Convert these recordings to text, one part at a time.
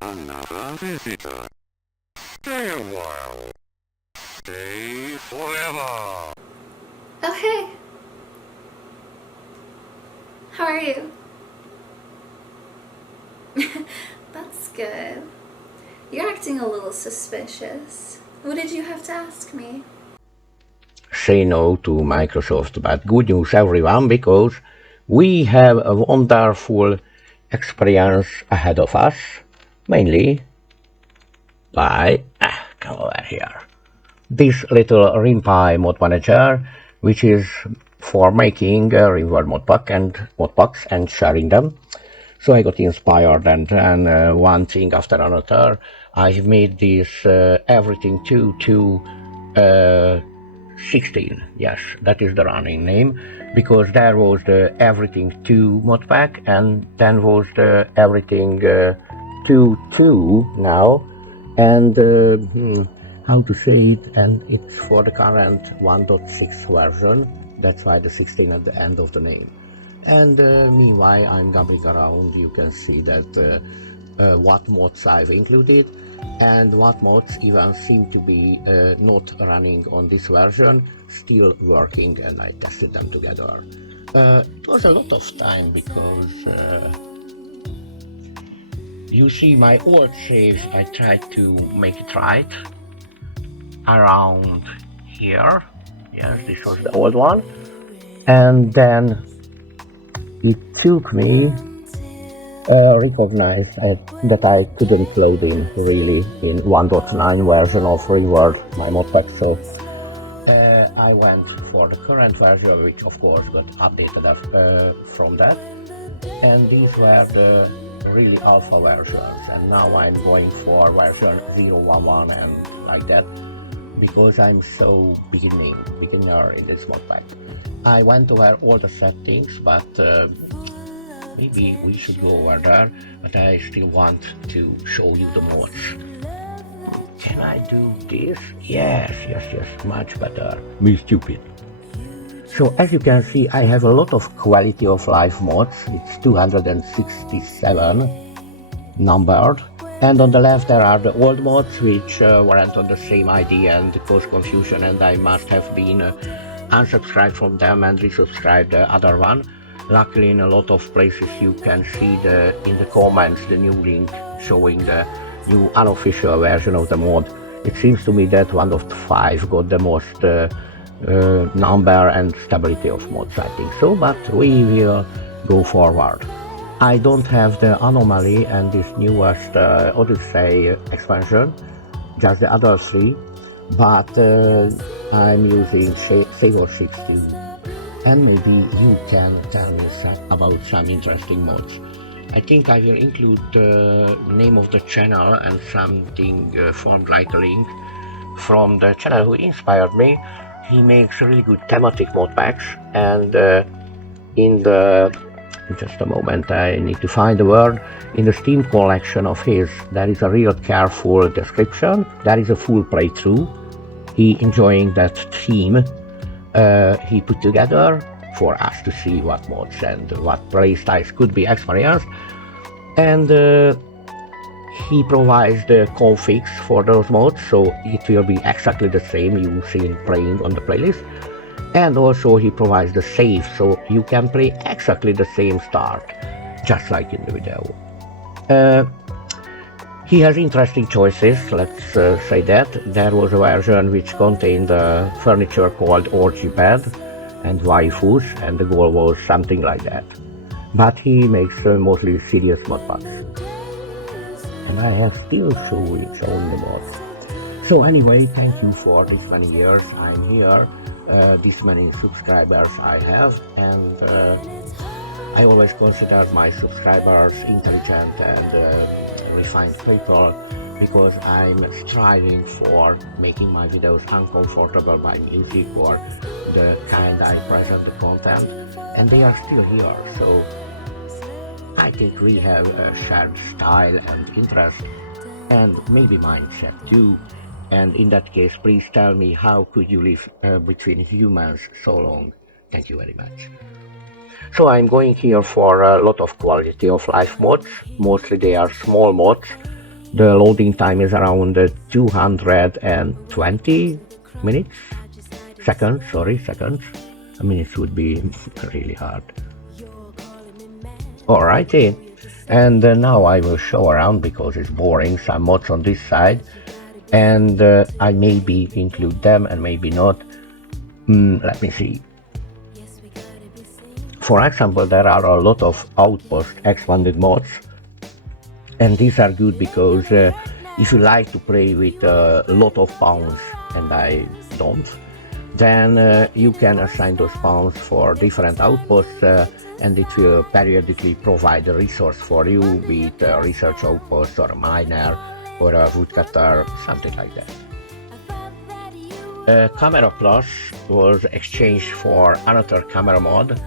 Another visitor. Stay a while. Stay forever. Oh, hey. How are you? That's good. You're acting a little suspicious. What did you have to ask me? Say no to Microsoft, but good news everyone, because we have a wonderful experience ahead of us, mainly by, come over here, this little RimPy mod manager, which is for making Rimworld modpacks and sharing them. So I got inspired, and one thing after another, I've made this everything to 16. Yes, that is the running name, because there was the everything 2 modpack, and then was the everything 2 now, and how to say it, and it's for the current 1.6 version. That's why the 16 at the end of the name. And meanwhile, I'm gambling around. You can see that what mods I've included and what mods even seem to be not running on this version, still working, and I tested them together. It was a lot of time, because you see my old saves, I tried to make it right around here. Yes, this was the old one. And then it took me recognized that I couldn't load in really in 1.9 version of Rimworld, my modpack, so I went for the current version, which of course got updated from that, and these were the really alpha versions, and now I'm going for version 0.11 and like that, because I'm so beginner in this modpack. I went over all the settings, but maybe we should go over there, but I still want to show you the mods. Can I do this? Yes, much better. Me stupid. So as you can see, I have a lot of quality of life mods. It's 267 numbered. And on the left there are the old mods, which weren't on the same ID and caused confusion, and I must have been unsubscribed from them and resubscribed the other one. Luckily, in a lot of places you can see in the comments the new link showing the new unofficial version of the mod. It seems to me that 1.5 got the most number and stability of mods, I think so, but we will go forward. I don't have the anomaly and this newest Odyssey expansion, just the other 3, but I'm using Sailor 16. And maybe you can tell me about some interesting mods. I think I will include the name of the channel and something formed like a link from the channel who inspired me. He makes really good thematic mod packs, and in the, just a moment, I need to find the word, in the Steam collection of his, there is a real careful description. There is a full playthrough. He enjoying that theme he put together for us to see what mods and what playstyles could be experienced, and he provides the configs for those mods, so it will be exactly the same you see playing on the playlist, and also he provides the save, so you can play exactly the same start, just like in the video. He has interesting choices, let's say that. There was a version which contained a furniture called orgy bed and waifus, and the goal was something like that. But he makes mostly serious modpacks. And I have still shown the mods. So anyway, thank you for this many years I'm here, this many subscribers I have, and I always consider my subscribers intelligent and refined people, because I'm striving for making my videos uncomfortable by music or the kind I present the content, and they are still here, so I think we have a shared style and interest, and maybe mindset too. And in that case, please tell me, how could you live between humans so long? Thank you very much. So I'm going here for a lot of quality of life mods. Mostly they are small mods, The loading time is around 220 minutes. Seconds. Minutes would be really hard. Alrighty. And now I will show around because it's boring. Some mods on this side. And I maybe include them and maybe not. Let me see. For example, there are a lot of outpost expanded mods. And these are good because if you like to play with a lot of pawns, and I don't, then you can assign those pawns for different outposts and it will periodically provide a resource for you, be it a research outpost or a miner or a woodcutter, something like that. Camera Plus was exchanged for another camera mod.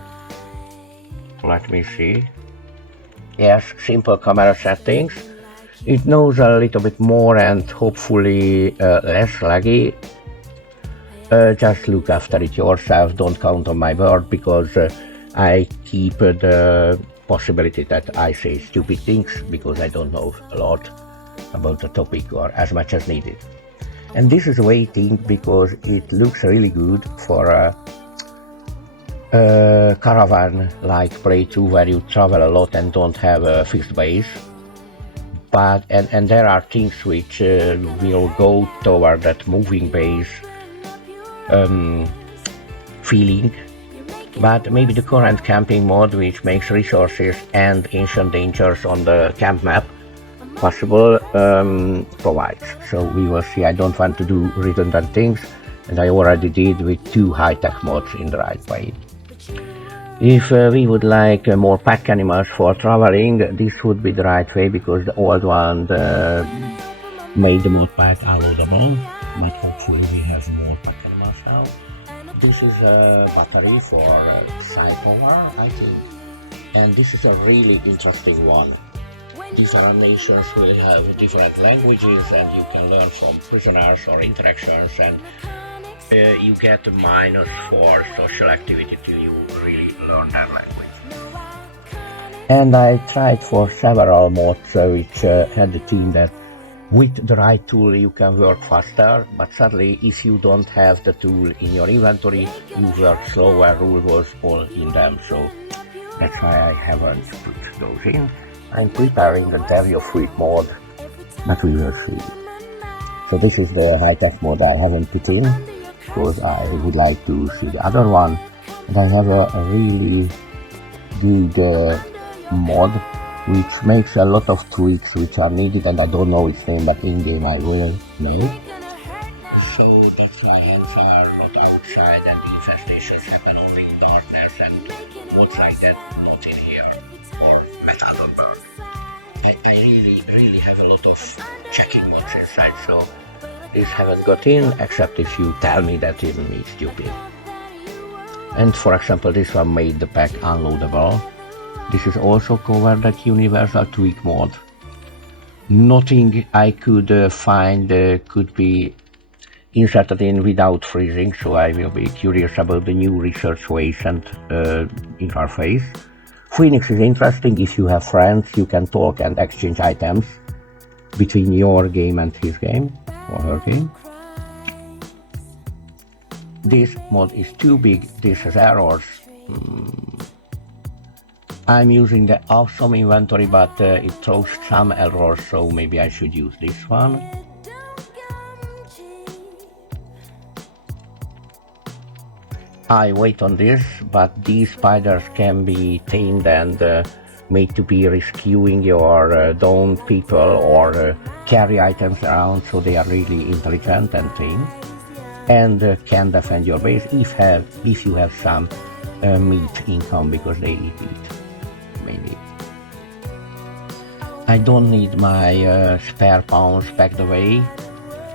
Let me see. Yes, simple camera settings. It knows a little bit more and hopefully less laggy. Just look after it yourself, don't count on my word, because I keep the possibility that I say stupid things because I don't know a lot about the topic or as much as needed. And this is waiting because it looks really good for a caravan-like playthrough where you travel a lot and don't have a fixed base. But and there are things which will go toward that moving base feeling. But maybe the current camping mode, which makes resources and ancient dangers on the camp map possible, provides. So we will see. I don't want to do redundant things, and I already did with 2 high-tech mods in the right way. If we would like more pack animals for traveling, this would be the right way because the old one made the Modpack unloadable, but hopefully we have more pack animals now. This is a battery for side power, I think, and this is a really interesting one. Different nations will have different languages and you can learn from prisoners or interactions, and you get a minus for social activity till you really learn their language. And I tried for several mods which had the theme that with the right tool you can work faster, but sadly if you don't have the tool in your inventory you work slower. Rule was all in them, so that's why I haven't put those in. I'm preparing the Devil Fruit mod, but we will see. So this is the high-tech mod I haven't put in because I would like to see the other one, and I have a really good mod which makes a lot of tweaks which are needed, and I don't know its name, but in game I will know. So that's why hands are not outside and infestations happen only in darkness, and mods like that not in here, or Metal don't burn. I really have a lot of checking mods inside, so this haven't got in, except if you tell me that it is stupid. And for example, this one made the pack unloadable. This is also covered that universal tweak mod. Nothing I could find could be inserted in without freezing, so I will be curious about the new research ways and interface. Phoenix is interesting. If you have friends, you can talk and exchange items between your game and his game or her game. This mod is too big, this has errors. I'm using the awesome inventory, but it throws some errors, so maybe I should use this one. I wait on this, but these spiders can be tamed and made to be rescuing your downed people or carry items around, so they are really intelligent and tamed, and can defend your base if you have some meat income, because they eat meat mainly. I don't need my spare pounds packed away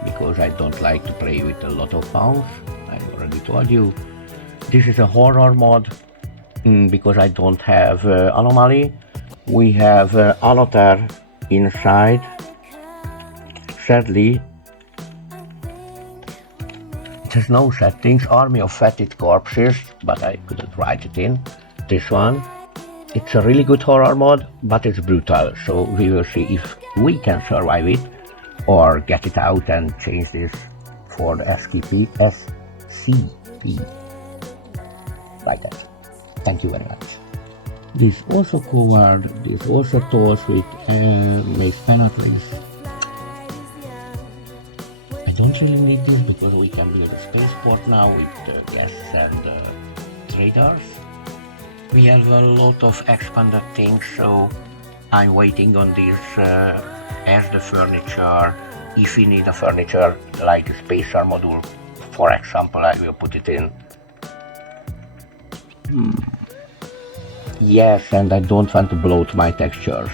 because I don't like to play with a lot of pounds. I already told you. This is a horror mod because I don't have anomaly. We have another inside. Sadly, it has no settings. Army of fetid corpses, but I couldn't write it in. This one. It's a really good horror mod, but it's brutal, so we will see if we can survive it or get it out and change this for the SCP, like that. Thank you very much. This also covered, this also tools with maze penetrates. I don't really need this because we can build a spaceport now with guests and traders. We have a lot of expanded things, so I'm waiting on this as the furniture. If we need a furniture like the spacer module, for example, I will put it in. Yes, and I don't want to bloat my textures.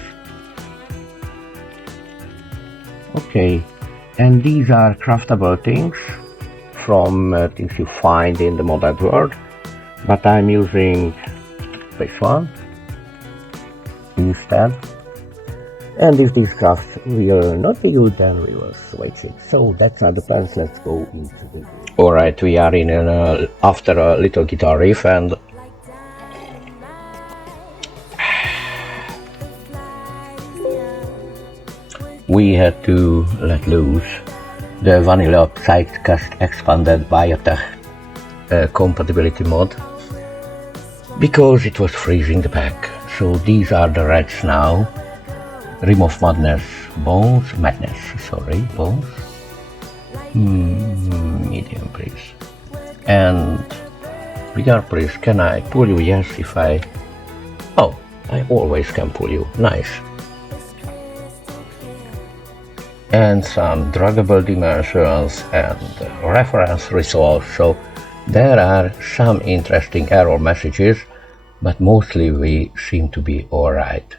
Okay, and these are craftable things from things you find in the modded world, but I'm using this one instead. And if these crafts will not be good, then we will switch it. So that's the plans. Let's go into the... Alright, we are in after a little guitar riff, and we had to let loose the vanilla Psychcast expanded Biotech compatibility mod because it was freezing the pack. So these are the reds now. Rim of Madness, Bones, Bones. Medium please. And bigger please, can I pull you? Yes, if I... Oh, I always can pull you, nice. And some druggable dimensions and reference results. So there are some interesting error messages, but mostly we seem to be alright.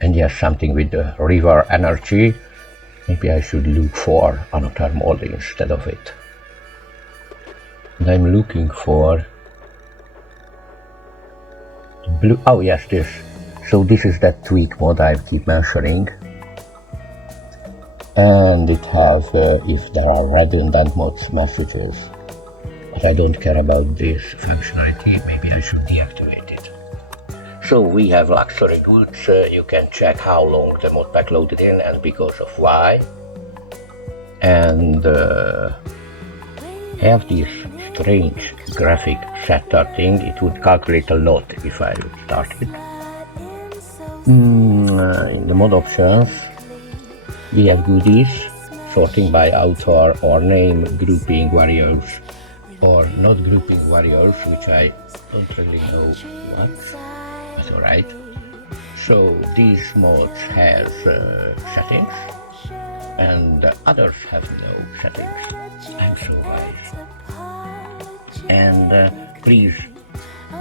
And yes, something with the river energy. Maybe I should look for another mod instead of it. And I'm looking for blue. Oh yes, this. So this is that tweak mod I keep mentioning. And it has, if there are redundant mods, messages. But I don't care about this functionality. Maybe I should deactivate it. So we have luxury goods. You can check how long the modpack loaded in and because of why. And have this strange graphic setter thing. It would calculate a lot if I would start it. In the mod options, we have goodies, sorting by author or name, grouping variables or not grouping variables, which I don't really know what, but alright. So these mods has settings and others have no settings. I'm so wise. And please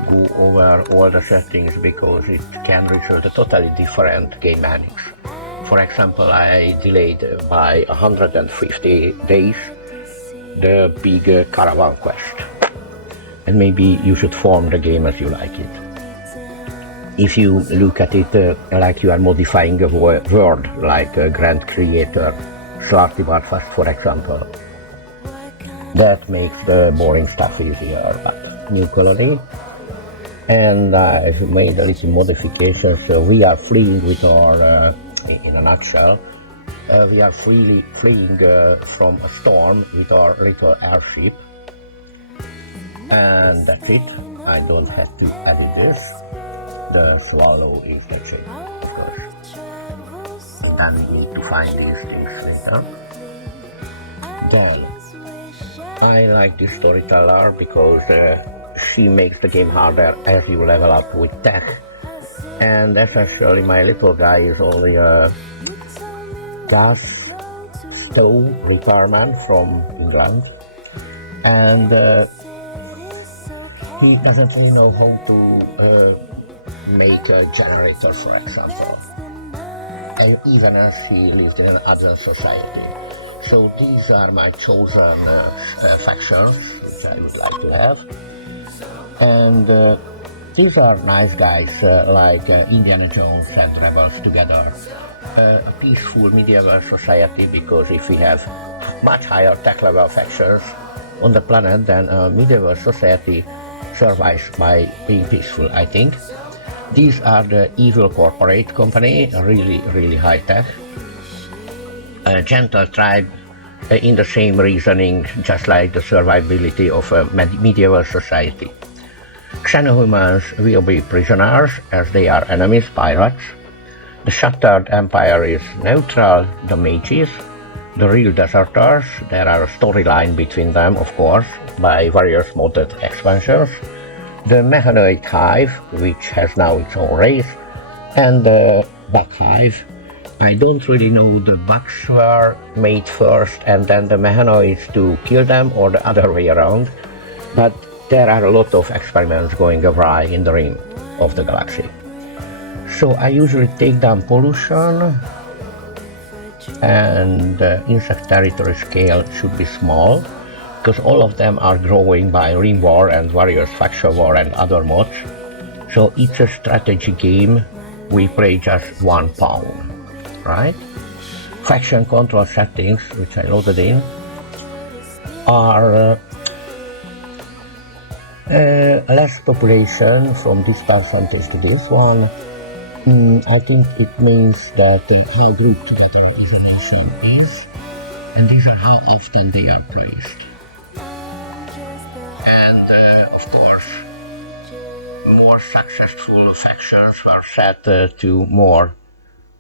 go over all the settings because it can result in totally different game mechanics. For example, I delayed by 150 days the big caravan quest. And maybe you should form the game as you like it. If you look at it like you are modifying a world, like a grand creator, Svartivarfast for example, that makes the boring stuff easier. But new colony, and I've made a little modification, so we are fleeing with our in a nutshell, we are fleeing from a storm with our little airship, and that's it. I don't have to edit this. The swallow is actually because then we need to find these things later. Then I like this storyteller because she makes the game harder as you level up with tech. And essentially my little guy is only a gas stove repairman from England, and he doesn't really know how to make a generator, for example, and even as he lived in an adult society. So these are my chosen factions which I would like to have, and these are nice guys like Indiana Jones and rebels together. A peaceful medieval society, because if we have much higher tech level factions on the planet, then a medieval society survives by being peaceful, I think. These are the evil corporate company, really high tech. a gentle tribe in the same reasoning, just like the survivability of a medieval society. Xenohumans will be prisoners as they are enemies, pirates. The Shattered Empire is neutral, the mages. The real deserters, there are a storyline between them, of course, by various modded expansions. The Mechanoid Hive, which has now its own race, and the Bug Hive. I don't really know the bugs were made first and then the mechanoids to kill them or the other way around, but there are a lot of experiments going awry in the rim of the galaxy. So I usually take down pollution, and the insect territory scale should be small, because all of them are growing by rim war and various faction war and other mods. So it's a strategy game, we play just one pawn. Right? Faction control settings, which I loaded in, are less population from this percentage to this one. I think it means that how grouped together as a nation is, and these are how often they are placed. And of course, more successful factions were set to more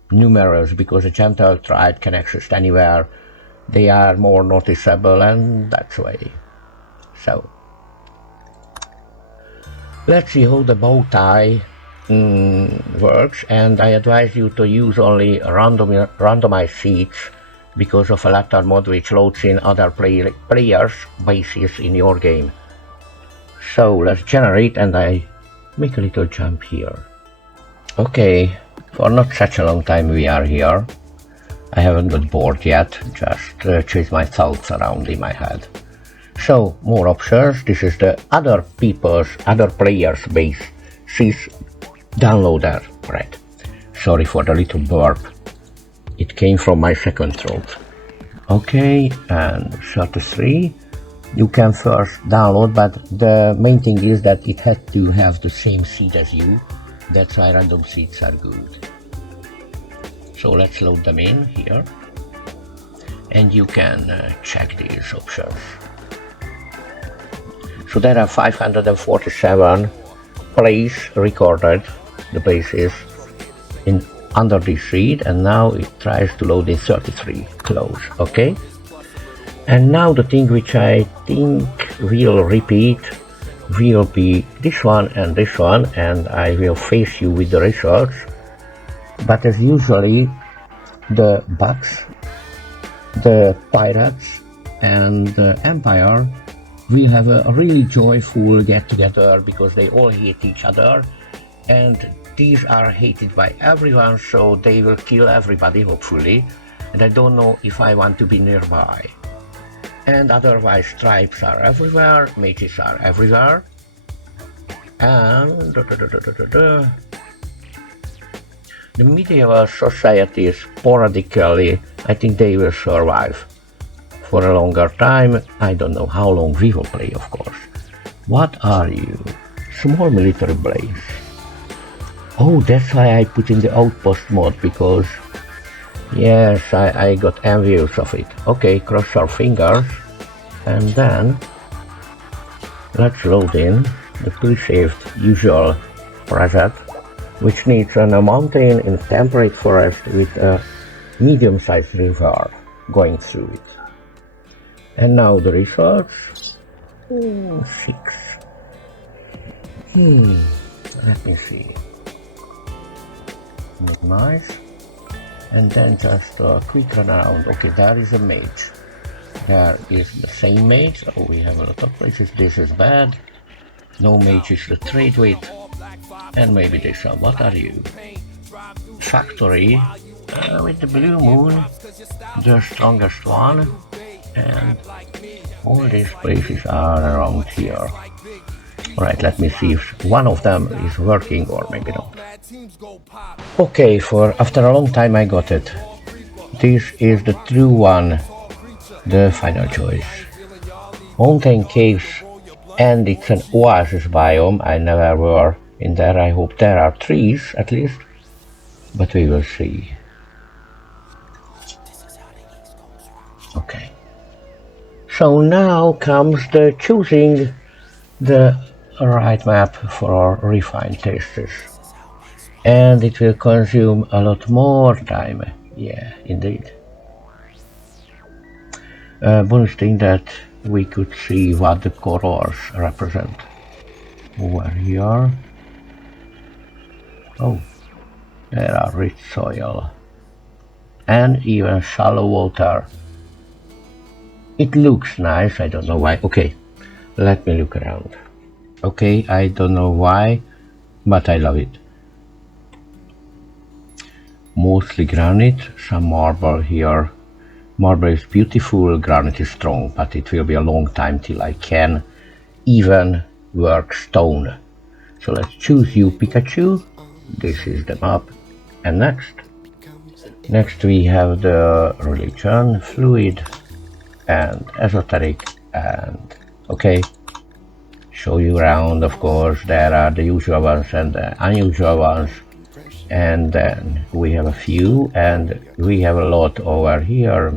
numerous, because a gentle tribe can exist anywhere. They are more noticeable, and that's way. So let's see how the bow tie works, and I advise you to use only randomized seeds because of a latter mod which loads in other players' bases in your game. So let's generate, and I make a little jump here. Okay. For not such a long time we are here. I haven't got bored yet, just chase my thoughts around in my head. So, more options. This is the other players' base. Sys downloader, right. Sorry for the little burp. It came from my second throat. Okay, and 33. You can first download, but the main thing is that it had to have the same seed as you. That's why random seeds are good. So let's load them in here, and you can check these options. So there are 547 plays recorded, the bases in under this read, and now it tries to load in 33. Close. Okay. And now the thing which I think will repeat will be this one, and I will face you with the results. But as usually, the bugs, the pirates, and the empire will have a really joyful get-together because they all hate each other, and these are hated by everyone, so they will kill everybody, hopefully, and I don't know if I want to be nearby. And otherwise, tribes are everywhere, mages are everywhere, and the medieval society is sporadically, I think they will survive for a longer time. I don't know how long we will play, of course. What are you? Small military blaze. Oh, that's why I put in the outpost mod, because yes, I got envious of it. Okay, cross our fingers, and then let's load in the pre-saved usual preset, which needs a mountain in temperate forest with a medium-sized river going through it. And now the results. 6. Let me see. Not nice. And then just a quick run around. Okay, there is a mage. There is the same mage. Oh, we have a lot of places. This is bad. No mages to trade with. And maybe this one. What are you? Factory with the blue moon, the strongest one, and all these places are around here. Alright, let me see if one of them is working or maybe not. Okay, after a long time I got it. This is the true one, the final choice. Mountain caves, and it's an oasis biome. I never were in there. I hope there are trees at least, but we will see. So now comes the choosing the right map for our refined tastes. And it will consume a lot more time. Yeah, indeed. Bonus thing that we could see what the colors represent. Over here. Oh, there are rich soil. And even shallow water. It looks nice, I don't know why. Okay, let me look around. Okay, I don't know why, but I love it. Mostly granite, some marble here. Marble is beautiful, granite is strong, but it will be a long time till I can even work stone. So let's choose you, Pikachu. This is the map. And next we have the religion, fluid, and esoteric, and okay. Show you around, of course. There are the usual ones and the unusual ones. And then we have a few, and we have a lot over here.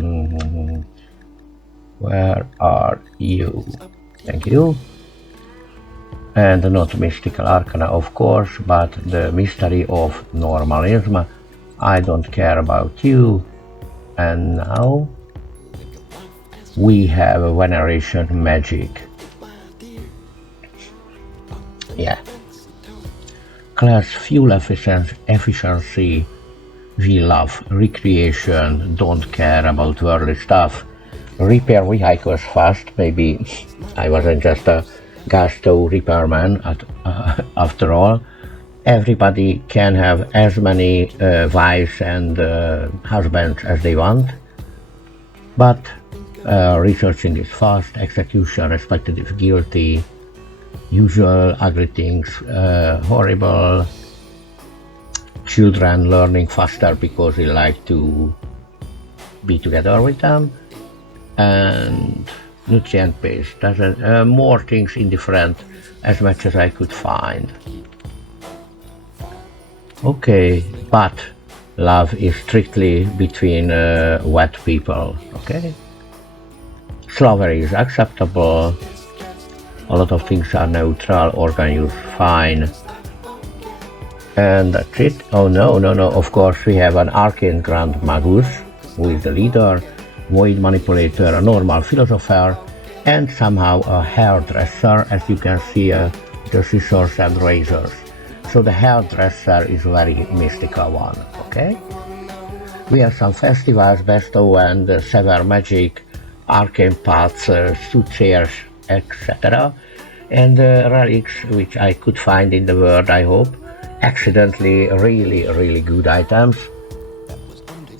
Where are you? Thank you. And not mystical arcana, of course, but the mystery of normalism. I don't care about you. And now we have a veneration magic. Yeah. Class fuel efficiency. We love recreation, don't care about worldly stuff. Repair vehicles fast. Maybe I wasn't just a Gasto repairman after all. Everybody can have as many wives and husbands as they want, but researching is fast, execution respected if guilty, usual ugly things, horrible, children learning faster because they like to be together with them, and nutrient based, doesn't more things indifferent as much as I could find. Okay, but love is strictly between wet people, okay? Slavery is acceptable, a lot of things are neutral, organ use fine, and that's it. Oh no, of course we have an arcane grand magus, who is the leader, void manipulator, a normal philosopher, and somehow a hairdresser, as you can see the scissors and razors. So the hairdresser is a very mystical one, okay? We have some festivals, bestow and sever magic, arcane paths, soothsayers, etc. And relics, which I could find in the world, I hope. Accidentally really good items.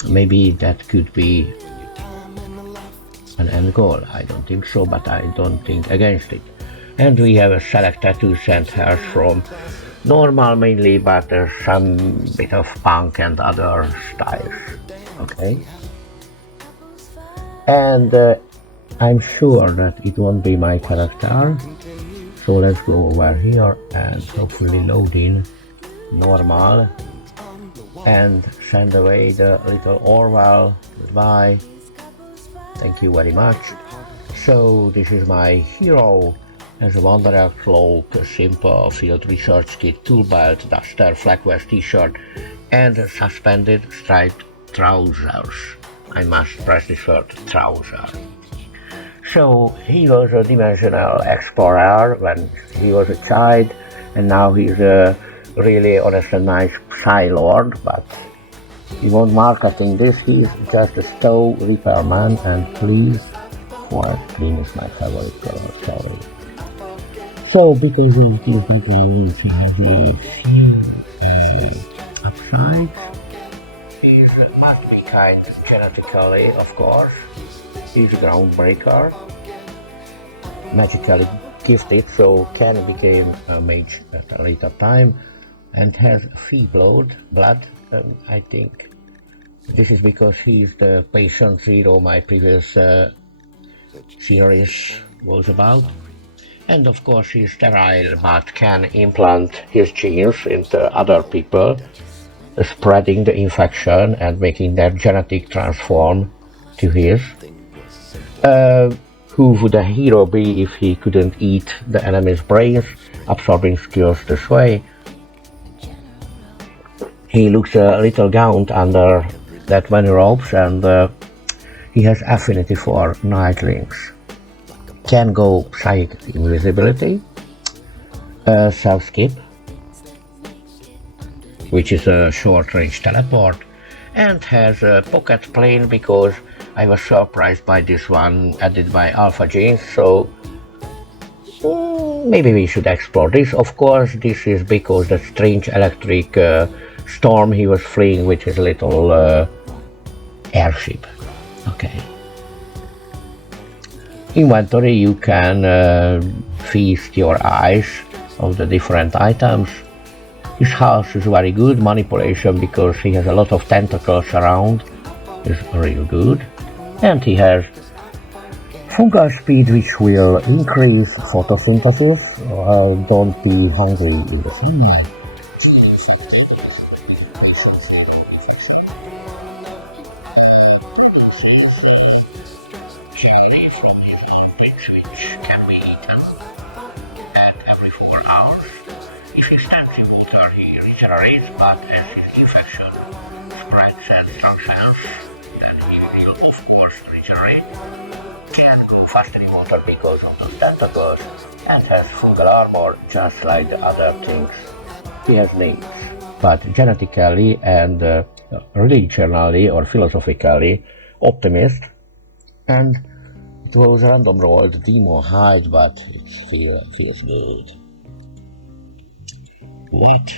Maybe that could be an end goal. I don't think so, but I don't think against it. And we have a select tattoos and hairs from normal mainly, but there's some bit of punk and other styles. Okay. And I'm sure that it won't be my character. So let's go over here and hopefully load in normal and send away the little Orwell. Goodbye. Thank you very much. So this is my hero as a wanderer cloak, a simple field research kit, tool belt, duster, flak vest t-shirt, and suspended striped trousers. I must press this word, trouser. So he was a dimensional explorer when he was a child, and now he's a really honest and nice Psy Lord, but he won't marketing this, he's just a stove repairman, and please, white green is my favorite color, sorry. So because we give people the upside, it must be kind genetically, of course. He's a groundbreaker, magically gifted, so can become a mage at a later time, and has feeble blood. I think this is because he's the patient zero my previous series was about. And of course he's sterile but can implant his genes into other people, spreading the infection and making their genetic transform to his. Who would a hero be if he couldn't eat the enemy's brains, absorbing skills this way? He looks a little gaunt under that many robes, and he has affinity for nightlings. Can go psychic invisibility, self-skip, which is a short-range teleport, and has a pocket plane because I was surprised by this one added by Alpha Genes, so maybe we should explore this. Of course, this is because that strange electric storm he was fleeing with his little airship. Okay. Inventory, you can feast your eyes of the different items. His house is very good, manipulation because he has a lot of tentacles around is real good. And he has fungal speed which will increase photosynthesis. Don't be hungry. But as his infection spreads and structures, then he will of course regenerate. Can't go faster in water because of those tentacles, and has fungal armor just like the other things. He has names, but genetically and religionally or philosophically optimist, and it was random rolled demo hide, but it feels good. What?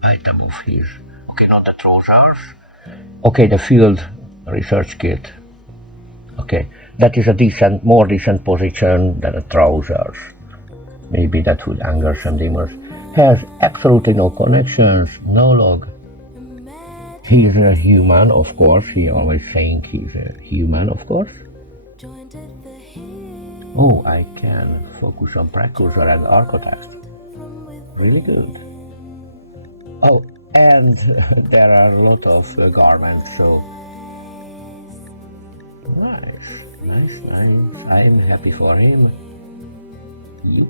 Item of his. Okay, not the trousers. Okay, the field research kit. Okay, that is a decent, more decent position than a trousers. Maybe that would anger some demons. Has absolutely no connections, no log. He's a human, of course. He always saying he's a human, of course. Oh, I can focus on precursor and architect. Really good. Oh, and there are a lot of garments, so nice. I'm happy for him. Yup.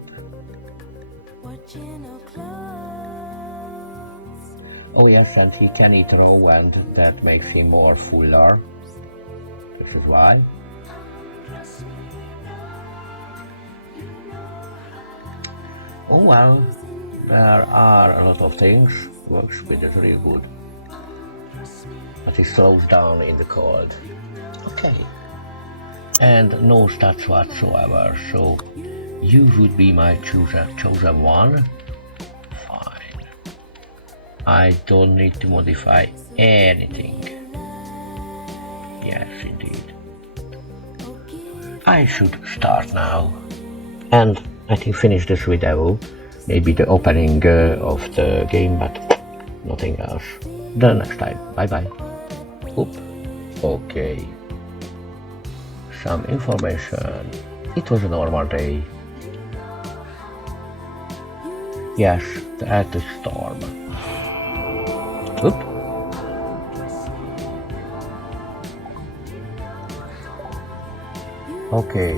Oh yes, and he can eat raw, and that makes him more fuller. This is why. Oh well, there are a lot of things. Works with it really good. But he slows down in the cold. Okay. And no stats whatsoever, so you would be my chosen one. Fine. I don't need to modify anything. Yes, indeed. I should start now. And I think finish this video. Maybe the opening of the game, but nothing else. The next time. Bye bye. Oop. Okay. Some information. It was a normal day. Yes, at the storm. Oop. Okay.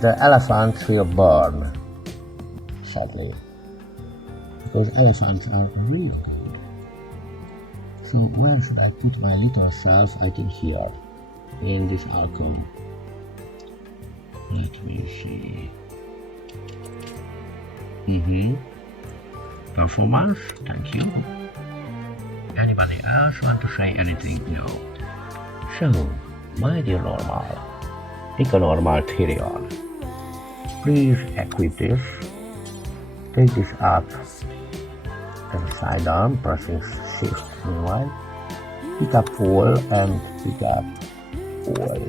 The elephants will burn. Sadly. Because elephants are real good. So where should I put my little self? I think here, in this alcove. Let me see. Performance, thank you. Anybody else want to say anything? No. So, my dear normal, pick a normal Tyrion. Please equip this. Take this up and sidearm, pressing shift meanwhile. Pick up all and pick up all.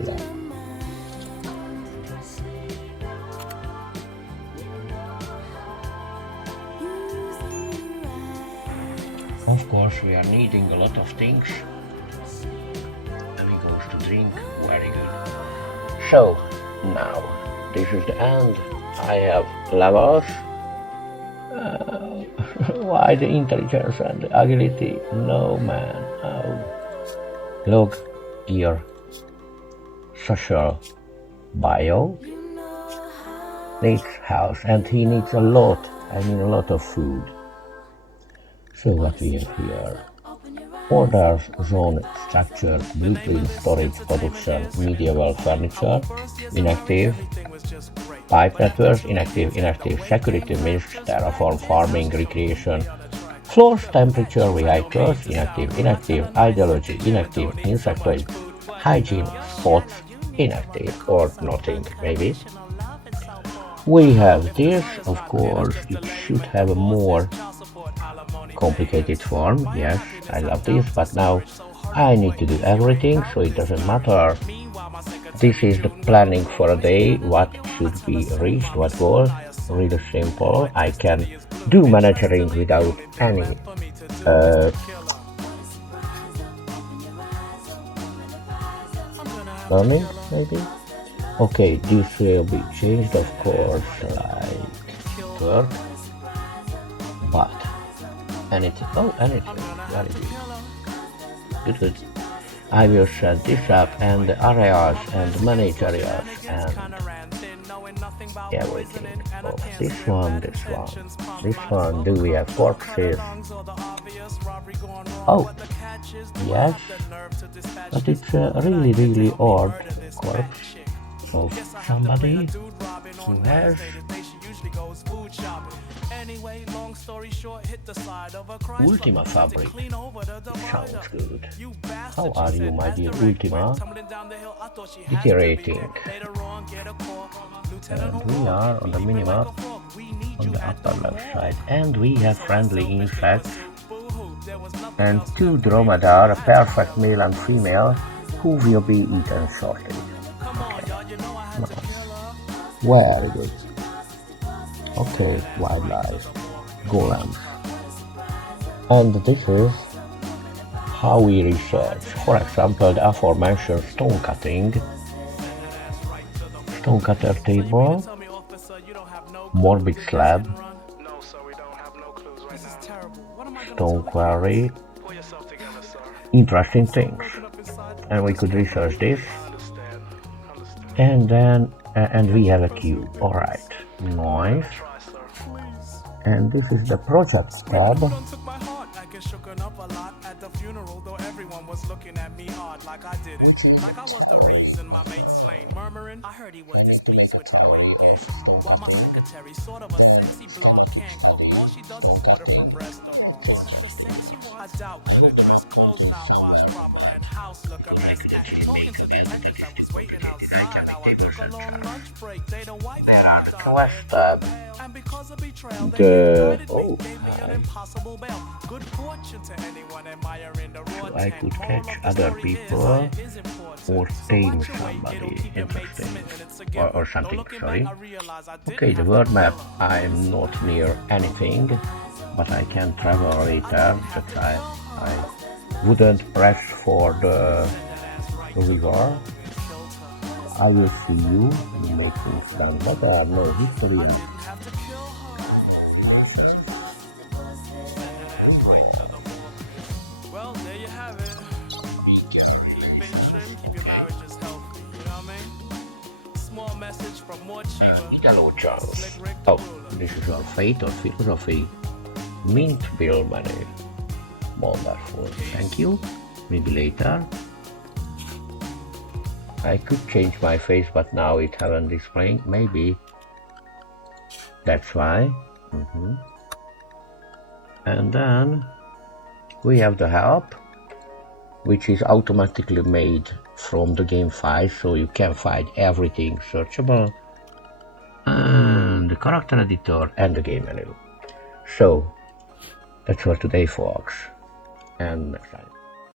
Of course, we are needing a lot of things. And we goes to drink, very good. So, now, this is the end. I have levels. Why the intelligence and the agility? No man. Oh. Log, gear, social, Bio needs house, and he needs a lot of food. So what we have here? Orders, zone, structure, blueprint, storage, production, medieval furniture, inactive, pipe networks, inactive, security, mist, terraform, farming, recreation, floors, temperature, vehicles, inactive, ideology, inactive, insectoid, hygiene, spots, inactive, or nothing, maybe. We have this, of course, it should have a more complicated form, yes, I love this, but now I need to do everything, so it doesn't matter. This is the planning for a day, what should be reached, what goal, really simple. I can do managing without any learning, maybe? Okay, this will be changed, of course, like work, but anything, very good. Good. I will set this up and the areas and manage areas and everything. Oh, this one, do we have corpses? Oh, yes, but it's a really odd corpse of somebody who has Ultima Fabric. Sounds good. How are you, my dear Ultima? Iterating. And we are on the minimap on the upper left side. And we have friendly insects and 2 dromedar, a perfect male and female, who will be eaten shortly. Okay. Nice. Very good. Okay, wildlife, golems. And this is how we research. For example, the aforementioned stone cutter table, morbid slab, stone quarry, interesting things. And we could research this. And then, and we have a cube, alright. Nice. And this is the project tab. Everyone was looking at me odd like I did it. Like I was the reason my mate slain. Murmuring, I heard he was displeased with her weight gain. While my secretary, sort of a sexy blonde, can't cook. All she does is order from restaurants. I doubt could address clothes not washed proper and house look a mess. And talking to detectives that was waiting outside. How I took a long lunch break. They don't wipe out. And because of betrayal, they gave me an impossible bail. Good fortune to anyone admiring the raw. I could catch other people or tame somebody interesting or something, sorry. Okay, the world map, I'm not near anything, but I can travel later, but I wouldn't press for the river. I will see you in the things done, but I have no history. Well, there you have it. Keep it trim, keep your marriages healthy. You know what I mean? Small message from more cheaper. Hello, Charles. Oh, this is your fate or philosophy. Mint bill money. Wonderful. Thank you. Maybe later. I could change my face, but now it haven't displaying. Maybe. That's why. And then we have the help, which is automatically made from the game file, so you can find everything searchable, and the character editor and the game menu. So that's for today, folks, and next time.